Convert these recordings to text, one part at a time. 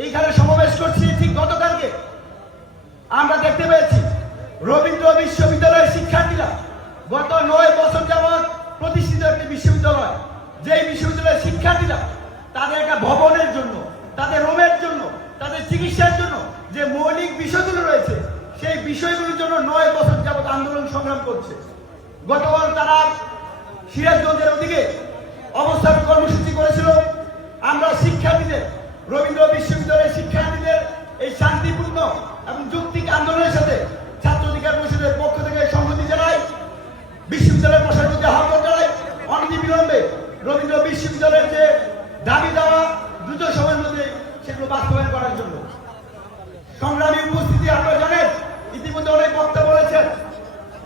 এইখানে সমাবেশ করছি, ঠিক গতকালকে আমরা দেখতে পেয়েছি রবীন্দ্র বিশ্ববিদ্যালয়ের শিক্ষার্থীরা গত 9 বছর যাবৎ প্রতিষ্ঠিত একটি বিশ্ববিদ্যালয়, যেই বিশ্ববিদ্যালয়ের শিক্ষার্থীরা তাদের একটা ভবনের জন্য, তাদের রুমের জন্য, তাদের চিকিৎসার জন্য যে মৌলিক বিষয়গুলো রয়েছে সেই বিষয়গুলোর জন্য 9 বছর যাবৎ আন্দোলন সংগ্রাম করছে। গতকাল তারা সিরাজগঞ্জের ওদিকে অবস্থান কর্মসূচি করেছিল। আমরা শিক্ষার্থীদের, রবীন্দ্র বিশ্ববিদ্যালয়ের শিক্ষার্থীদের এই শান্তিপূর্ণ এবং যৌক্তিক আন্দোলনের সাথে ছাত্র অধিকার পরিষদের পক্ষ থেকে সংহতি জানাই, বিশ্ববিদ্যালয়ের প্রশাসনকে আহ্বান জানাই অনতিবিলম্বে রবীন্দ্র বিশ্ববিদ্যালয়ের যে দাবি দেওয়া দ্রুত সময়ের মধ্যে সেগুলো বাস্তবায়ন করার জন্য। সংগ্রামী উপস্থিতি, আপনারা জানেন ইতিমধ্যে অনেক বক্তা বলেছেন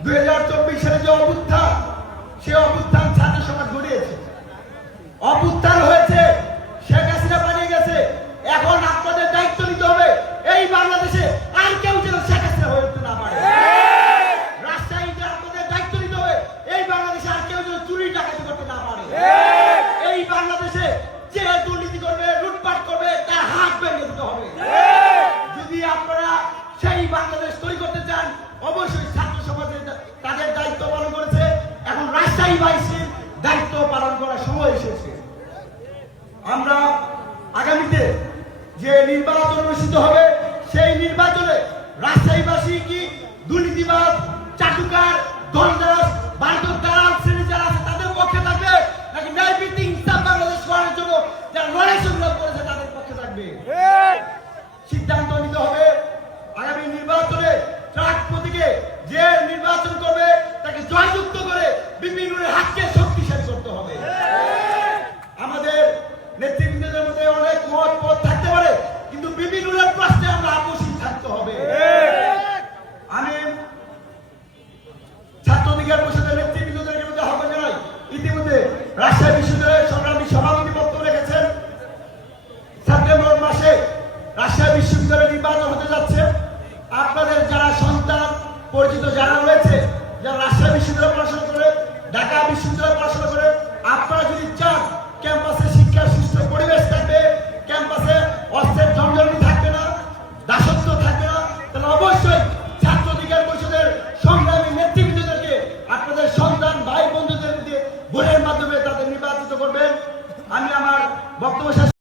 2024 সালে যে অভ্যুত্থান, সে অভ্যুত্থান ছাত্র সমাজ গড়িয়েছে, অভ্যুত্থান হয়েছে, শেখ হাসিনা পালিয়ে গেছে। এখন আপনাদের দায়িত্ব নিতে হবে এই বাংলাদেশে আর কেউ যেন শেখ হাসিনা হয়ে উঠতে না পারে। রাজশাহীতে আপনাদের দায়িত্ব নিতে হবে এই বাংলাদেশে আর কেউ যেন চুরি ডাকাতি করতে না পারে। এই বাংলাদেশে যে দুর্নীতি করবে, লুটপাট করবে, তার হাত ভেঙে দিতে হবে। যদি আপনারা সেই বাংলাদেশ তৈরি করতে চান, অবশ্যই ছাত্র সমাজের তাদের দায়িত্ব পালন করেছে, এখন রাজশাহীবাসীর দায়িত্ব পালন করার সময় এসেছে। আমরা আগামীতে যে নির্বাচন অনুষ্ঠিত হবে সেই নির্বাচনে রাজশাহীবাসী কি দুর্নীতিবাদ, চাটুকার, দলদাস, ভারতের দালাল শ্রেণী যারা আছে তাদের পক্ষে থাকবে, নাকি ন্যায়ভিত্তিক ইনসাফ বাংলাদেশ করার জন্য যারা লড়াই সংগ্রাম করেছে তাদের পক্ষে থাকবে? সিদ্ধান্ত নিতে হবে। আগামী নির্বাচনে ট্রাক প্রতীকে যে নির্বাচন করবে তাকে জয়যুক্ত করে বিপিনুরের হাতকে শক্তিশালী করতে হবে। আমাদের নেতৃবৃন্দদের মধ্যে অনেক মত পথ থাকতে পারে, কিন্তু বিপিনুরের প্রশ্নে আমরা আপোষহীন থাকতে হবে। আমি ছাত্র অধিকার পরিষদের নেতৃবৃন্দদের মধ্যে আহ্বান জানাই, ইতিমধ্যে রাজশাহী বিশ্ববিদ্যালয়ের সংগ্রামী সভাপতি বক্তব্য রেখেছেন, সেপ্টেম্বর মাসে রাজশাহী বিশ্ববিদ্যালয়ে নির্বাচন হতে যাচ্ছে। আপনাদের যারা সন্তান পরিচিত যারা রয়েছে, যারা রাজশাহী বিশ্ববিদ্যালয়ে পড়াশোনা করে, ঢাকা বিশ্ববিদ্যালয়ে পড়াশোনা করে,